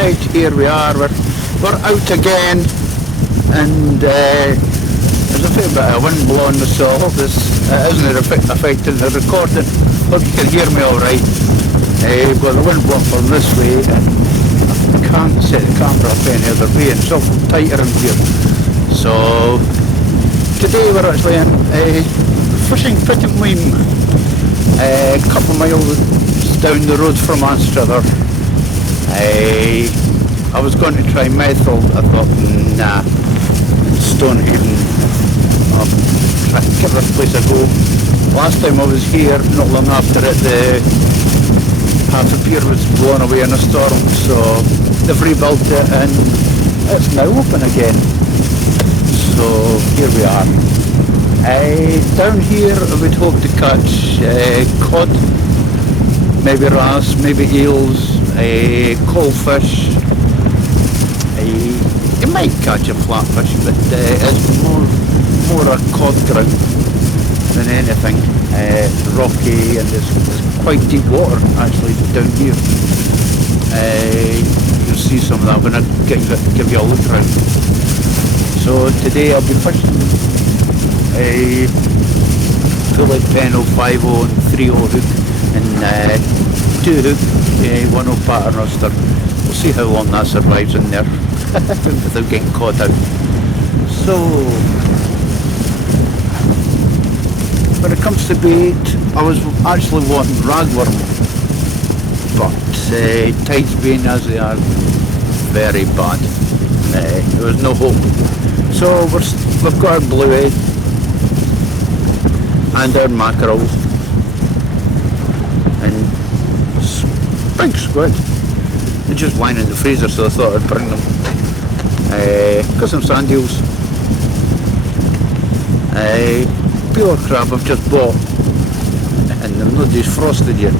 Right, here we are, we're out again, and there's a fair bit of wind blowing us, so I hope this isn't affecting the recording. Hope you can hear me alright. We've got the wind blowing from this way, and I can't set the camera up any other way, and it's all tighter in here. So today we're actually in fishing Pittenweem, a couple of miles down the road from Anstruther. I was going to try methyl. I thought, nah, don't even give this place a go. Last time I was here, not long after it, the half the pier was blown away in a storm, so they've rebuilt it and it's now open again. So here we are. Down here I would hope to catch cod, maybe wrasse, maybe eels, coalfish. You might catch a flatfish, but it's more a cod ground than anything. Rocky, and it's quite deep water actually down here. You'll see some of that when I give you a look around. So today I'll be fishing a fully 10-0, 5-0 and 3-0 hook and 2 hook, 1-0 pattern oyster. We'll see how long that survives in there without getting caught out. So when it comes to bait, I was actually wanting ragworm, but tides being as they are, very bad. There was no hope. So we've got our bluehead and our mackerel and big squid. They're just lying in the freezer, so I thought I'd bring them. Got some sand eels. Peeler crab I've just bought, and they're not defrosted yet,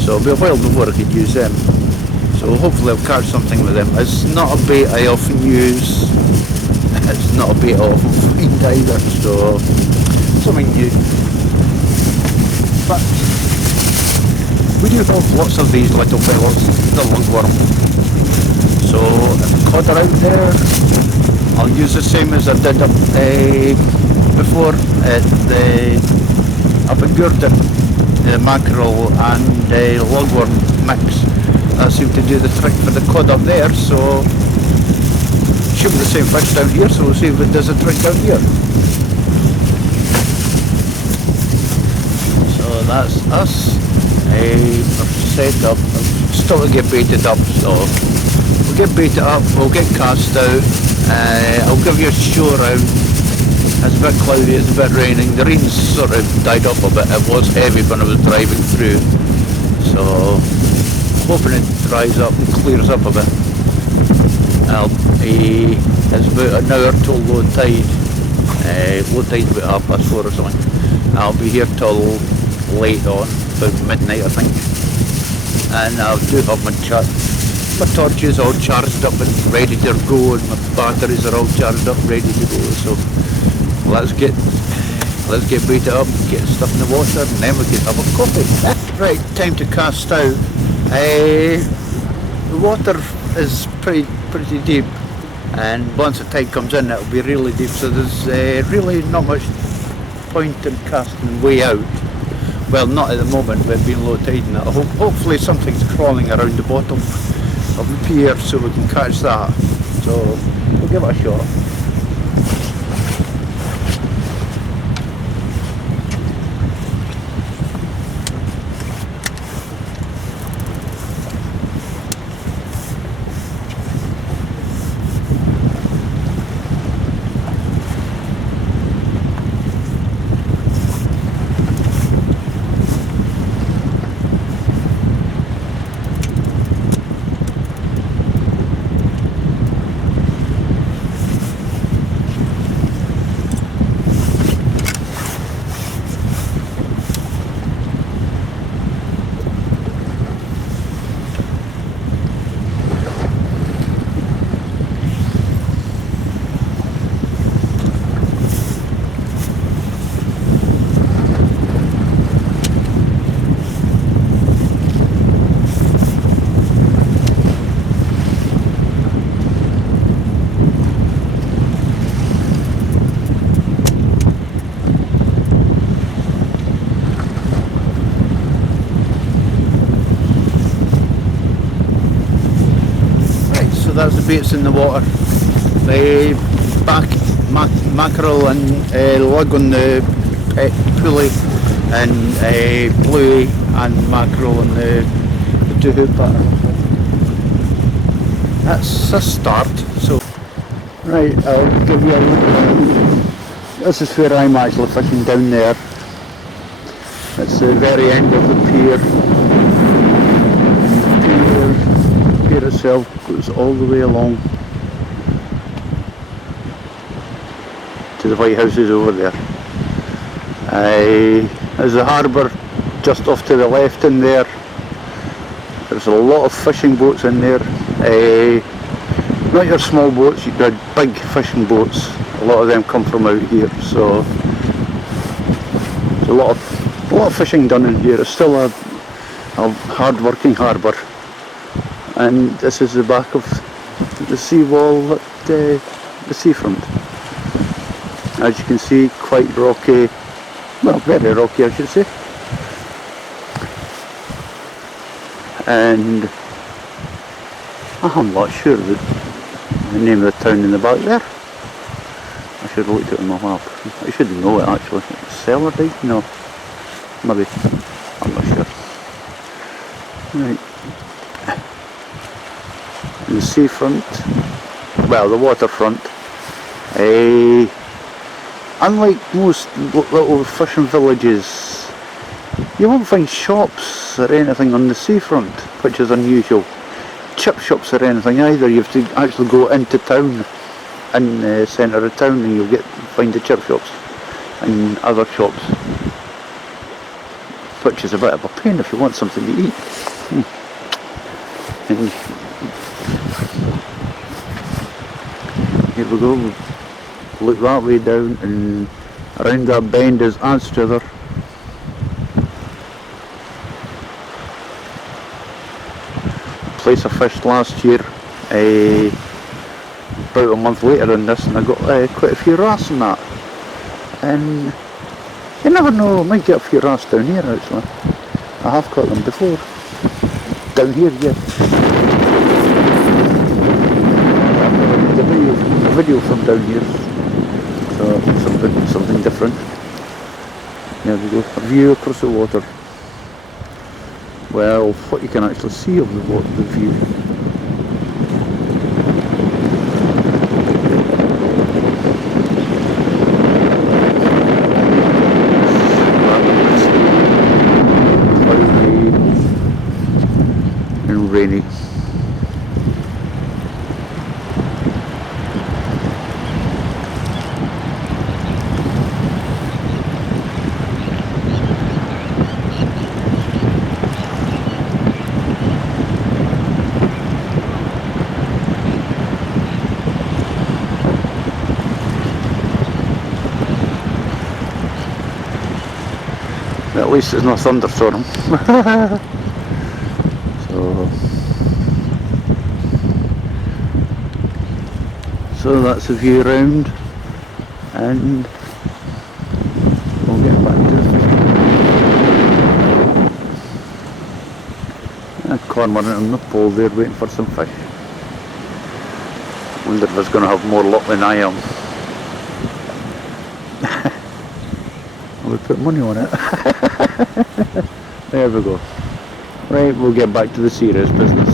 so it'll be a while before I could use them. So hopefully I'll catch something with them. It's not a bait I often use. It's not a bait I often find either, so something new. But we do have lots of these little fellas, the lungworm. So if the cod are out there, I'll use the same as I did up before at up in Gurdon, the mackerel and lungworm mix. That seemed to do the trick for the cod up there, so should be the same fish down here, so we'll see if it does the trick down here. So that's us. We're set up, still to get baited up, so we'll get baited up, we'll get cast out. I'll give you a show around. It's a bit cloudy, it's a bit raining, the rain's sort of died up a bit. It was heavy when I was driving through, so hoping it dries up and clears up a bit. It's about an hour till low tide. Low tide's about 4:30 or something. I'll be here till late on, about midnight I think, and I do have my torches all charged up and ready to go, and my batteries are all charged up ready to go, so let's get baited up, get stuff in the water, and then we can have a coffee. Right, time to cast out. The water is pretty deep, and once the tide comes in it'll be really deep, so there's really not much point in casting way out. Well, not at the moment with being low tide and that. Hopefully something's crawling around the bottom of the pier so we can catch that. So we'll give it a shot. that's the baits in the water. The mackerel and lug on the pulley, and bluey and mackerel on the 2-hook pattern. That's a start. So right, I'll give you a look. This is where I'm actually fishing down there. It's the very end of the pier. The pier itself goes all the way along to the White Houses over there. There's the harbour just off to the left in there. There's a lot of fishing boats in there. Not your small boats, you've got big fishing boats. A lot of them come from out here, so there's a lot of fishing done in here. It's still a hard working harbour. And this is the back of the seawall at the seafront. As you can see, quite rocky, well, very rocky I should say. And I'm not sure the name of the town in the back there. I should have looked at it on my map. I should know it actually. Cellardine? No. Maybe. I'm not sure. Right. The seafront, well, the waterfront, unlike most little fishing villages, you won't find shops or anything on the seafront, which is unusual. Chip shops or anything either. You have to actually go into town, in the centre of town, and you'll find the chip shops and other shops, which is a bit of a pain if you want something to eat. And here we go. Look that way down, and around that bend is Anstruther. Place I fished last year, about a month later than this, and I got quite a few wrasse in that. And you never know, I might get a few wrasse down here actually. I have caught them before. Down here, yeah. The video from down here, so something different. There we go, a view across the water. Well, what you can actually see of the view. Cloudy and rainy. At least there's no thunderstorm. So that's the view around, and we'll get back to the fishing. I'm cornering on the pole there waiting for some fish. Wonder if it's going to have more luck than I am. I would put money on it. There we go. Right, we'll get back to the serious business.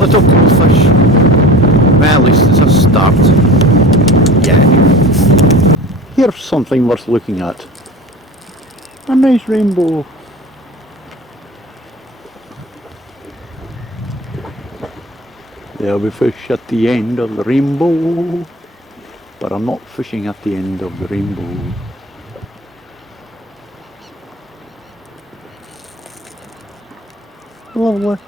Little goldfish. Well, at least it's a start. Yeah. Here's something worth looking at. A nice rainbow. There'll be fish at the end of the rainbow, but I'm not fishing at the end of the rainbow. Lovely.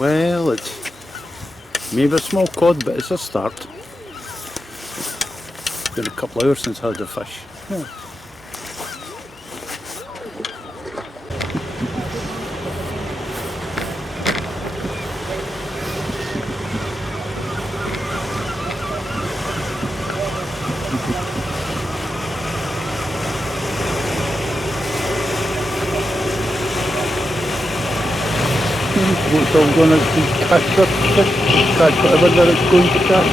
Well, it's maybe a small cod, but it's a start. It's been a couple of hours since I had a fish. Yeah. What's all going to catch up fish, catch whatever that it's going to catch.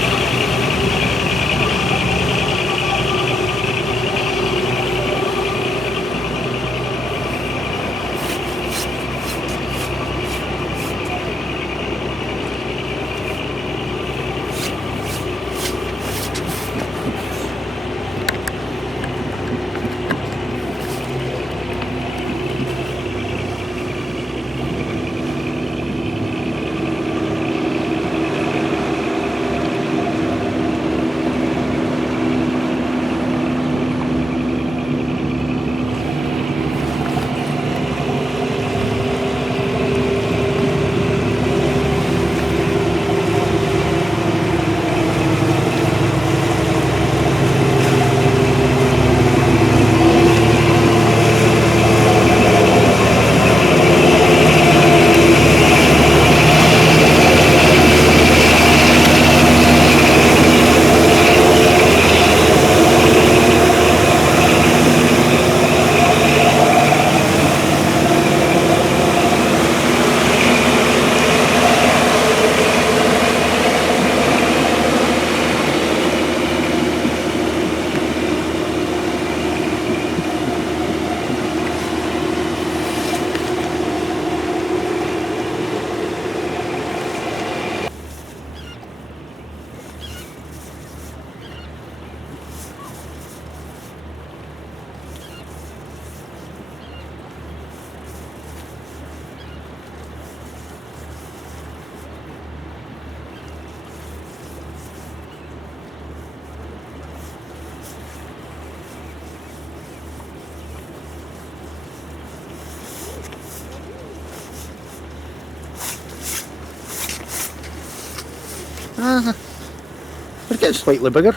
We're getting slightly bigger.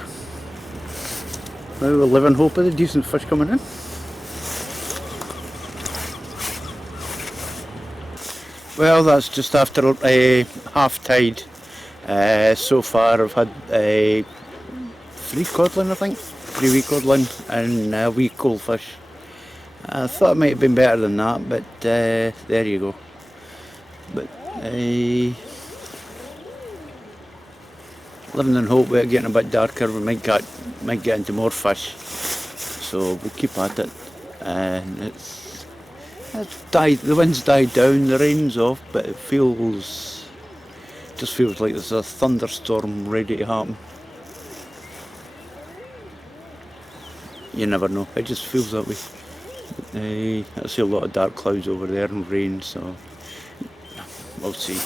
Now we live in hope of the decent fish coming in. Well, that's just after half tide. So far I've had 3 codlin, I think. 3 wee codlin and a wee coalfish. I thought it might have been better than that, but there you go. But living in hope, we're getting a bit darker, we might get into more fish, so we'll keep at it. And it's died, the wind's died down, the rain's off, but it just feels like there's a thunderstorm ready to happen. You never know, it just feels that way. I see a lot of dark clouds over there and rain, so we'll see.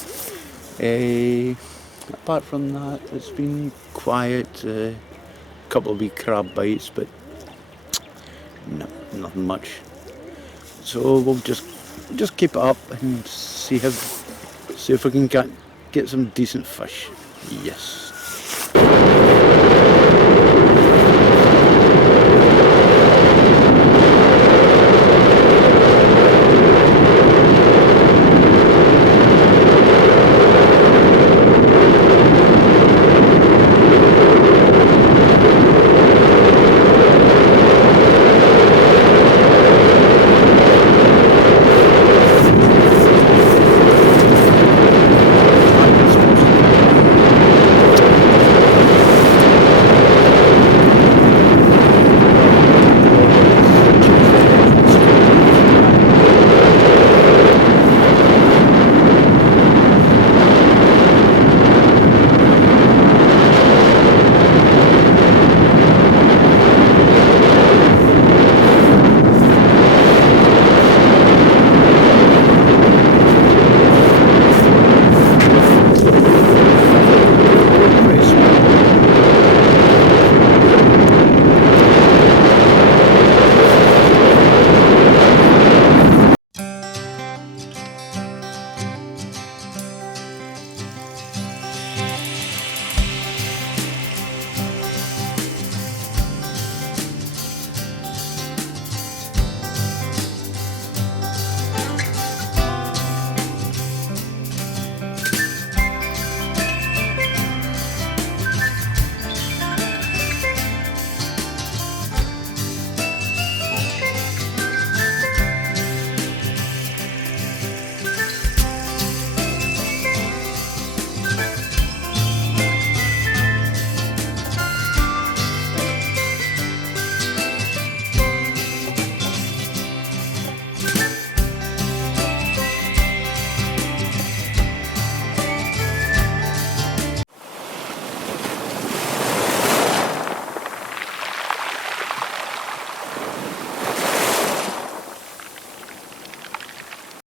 Apart from that, it's been quiet. A couple of wee crab bites, but no, nothing much. So we'll just keep it up and see if we can get some decent fish. Yes.